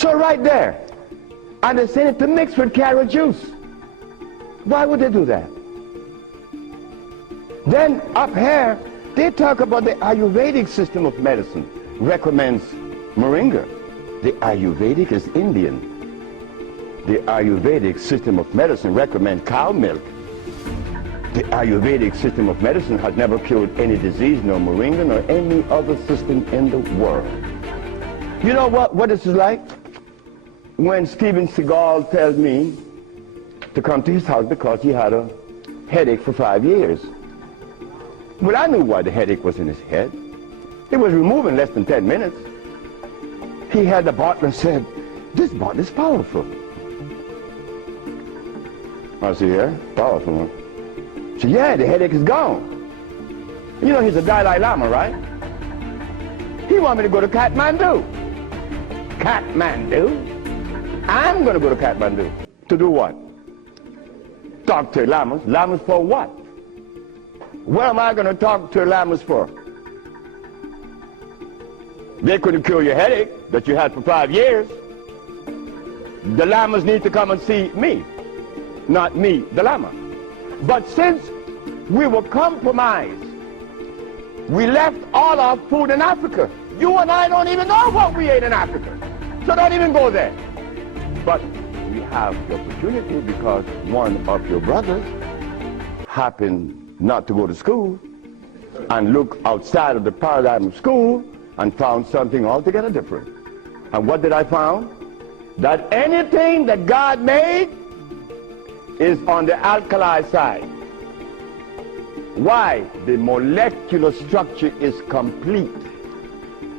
So right there, and they send it to mix with carrot juice. Why would they do that? Then up here, they talk about the Ayurvedic system of medicine recommends moringa. The Ayurvedic is Indian. The Ayurvedic system of medicine recommends cow milk. The Ayurvedic system of medicine has never cured any disease, nor moringa, nor any other system in the world. You know what this is like? When Steven Seagal tells me to come to his house because he had a headache for 5 years. Well, I knew why the headache was in his head. It was removed in less than 10 minutes. He had the butler said, "This bottle is powerful." I said, "Yeah, powerful, huh?" He said, "Yeah, the headache is gone." You know, he's a Dalai Lama, right? He wanted me to go to Kathmandu. Kathmandu? I'm going to go to Kathmandu. To do what? Talk to lamas. Lamas for what? What am I going to talk to lamas for? They couldn't cure your headache that you had for 5 years. The lamas need to come and see me, not me, the lama. But since we were compromised, we left all our food in Africa. You and I don't even know what we ate in Africa. So don't even go there. But we have the opportunity because one of your brothers happened not to go to school and look outside of the paradigm of school and found something altogether different. And what did I find? That anything that God made is on the alkali side. Why? The molecular structure is complete.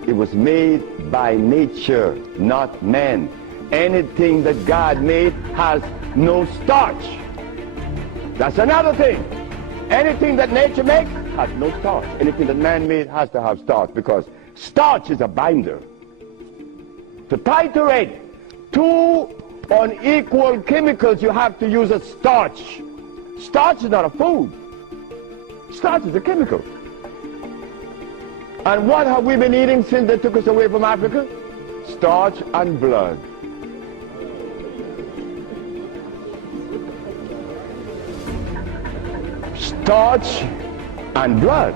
It was made by nature, not man. Anything that God made has no starch. That's another thing. Anything that nature makes has no starch. Anything that man made has to have starch because starch is a binder. To titrate two unequal chemicals, you have to use a starch. Starch is not a food. Starch is a chemical. And what have we been eating since they took us away from Africa? Starch and blood. Starch and blood.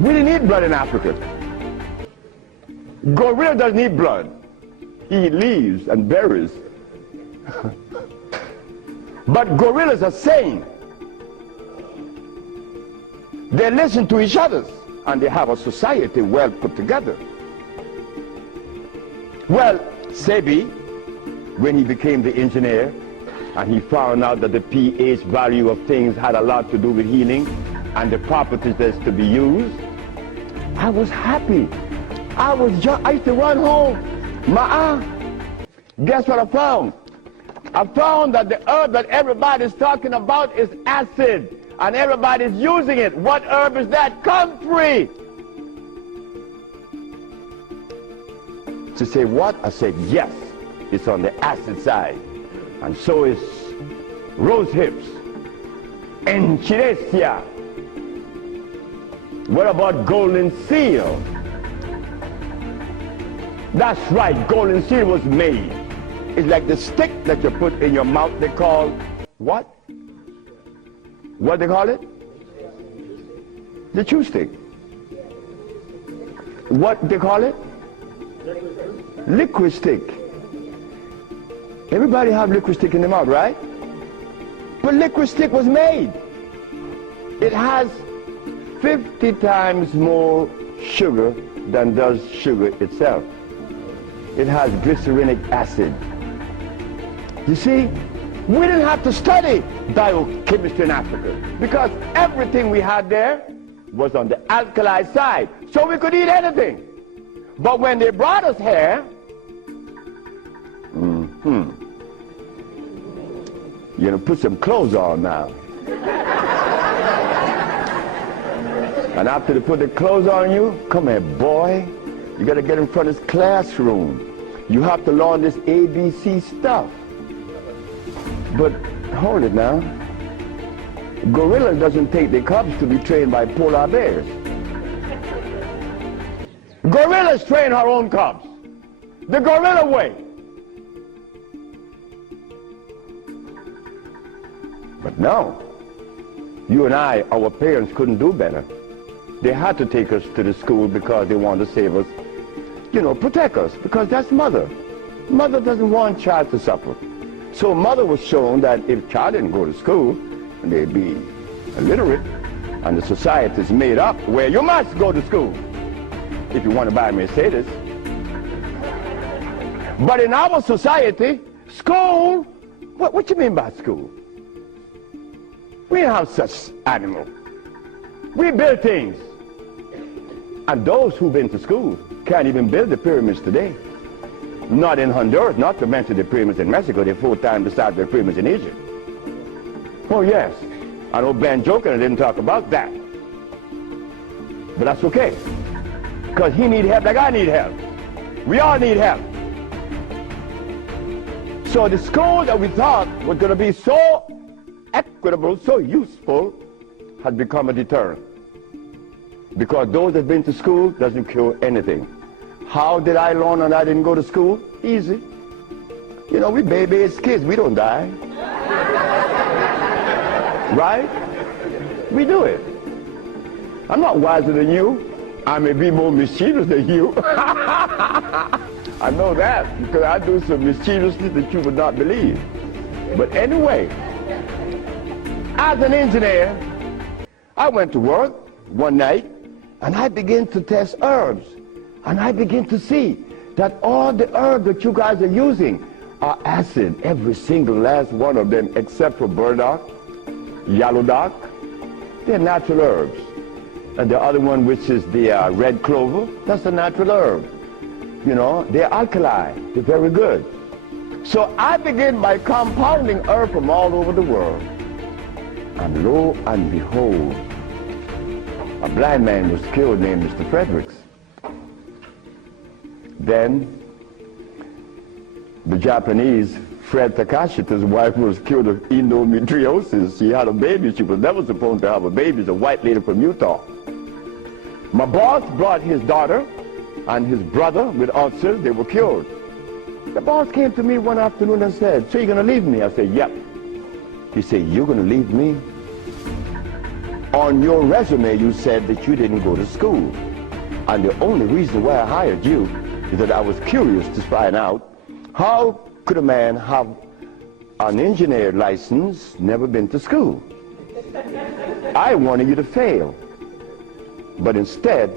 We didn't eat blood in Africa. Gorilla doesn't eat blood. He eats leaves and berries. But gorillas are sane. They listen to each other and they have a society well put together. Well, Sebi, when he became the engineer and he found out that the pH value of things had a lot to do with healing and the properties that's to be used, I was happy. I used to run home. Guess what I found? I found that the herb that everybody's talking about is acid. And everybody's using it. What herb is that? Comfrey. To say what? I said yes. It's on the acid side. And so is rose hips. Enchirecia. What about golden seal? That's right, golden seal was made. It's like the stick that you put in your mouth. They call what? What they call it? The chew stick. What they call it? Liquid stick. Everybody have liquid stick in the mouth, right? But liquid stick was made. It has 50 times more sugar than does sugar itself. It has glycerinic acid. You see, we didn't have to study biochemistry in Africa because everything we had there was on the alkali side, so we could eat anything. But when they brought us here, you know, put some clothes on now. And after they put the clothes on you, come here, boy. You got to get in front of this classroom. You have to learn this ABC stuff. But hold it now. Gorilla doesn't take their cubs to be trained by polar bears. Gorillas train her own cubs. the gorilla way. But no, you and I, our parents couldn't do better. They had to take us to the school because they wanted to save us, you know, protect us, because that's mother. Mother doesn't want child to suffer. So mother was shown that if child didn't go to school, they'd be illiterate, and the society is made up where you must go to school if you want to buy a Mercedes. But in our society, school, what you mean by school? We don't have such animal. We build things. And those who've been to school can't even build the pyramids today. Not in Honduras, not to mention the pyramids in Mexico. They're 4 times the size of the pyramids in Egypt. Oh yes, I know Ben Joker didn't talk about that. But that's okay, because he need help like I need help. We all need help. So the school that we thought was going to be so equitable, so useful, has become a deterrent. Because those that have been to school doesn't cure anything. How did I learn and I didn't go to school? Easy. You know, we baby-aged kids, we don't die. Right? We do it. I'm not wiser than you. I may be more mischievous than you. I know that because I do some mischievousness that you would not believe. But anyway, as an engineer, I went to work one night and I began to test herbs. And I begin to see that all the herbs that you guys are using are acid, every single last one of them, except for burdock, yellow dock. They're natural herbs. And the other one, which is the red clover, that's a natural herb. You know, they're alkali, they're very good. So I begin by compounding herbs from all over the world. And lo and behold, a blind man was killed named Mr. Fredericks. Then the Japanese, Fred Takashita's wife, was killed of endometriosis. She had a baby. She was never supposed to have a baby. She's a white lady from Utah. My boss brought his daughter and his brother with ulcers. They were cured. The boss came to me one afternoon and said, "So you're going to leave me?" I said, "Yep." He said, "You're going to leave me? On your resume, you said that you didn't go to school. And the only reason why I hired you is that I was curious to find out how could a man have an engineer license, never been to school. I wanted you to fail. But instead,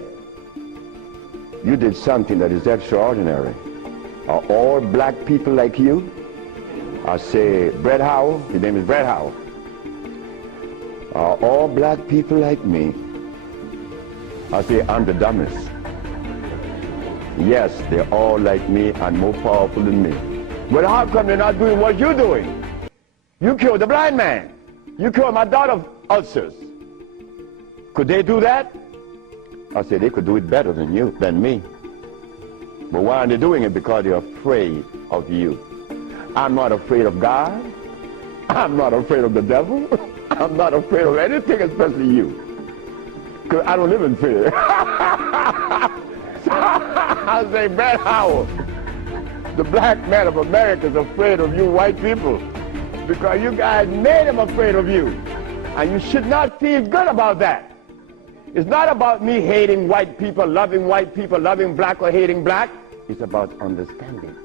you did something that is extraordinary. Are all black people like you?" I say, "Brett Howell," his name is Brett Howell. "Are all black people like me?" I say, "I'm the dumbest." "Yes, they're all like me and more powerful than me." "Well, how come they're not doing what you're doing? You killed the blind man. You killed my daughter of ulcers. Could they do that?" I said, "They could do it better than you, than me. But why aren't they doing it? Because they're afraid of you." I'm not afraid of God. I'm not afraid of the devil. I'm not afraid of anything, especially you. Because I don't live in fear. So I say, "Brett Howell, the black man of America is afraid of you white people because you guys made him afraid of you. And you should not feel good about that. It's not about me hating white people, loving black or hating black. It's about understanding.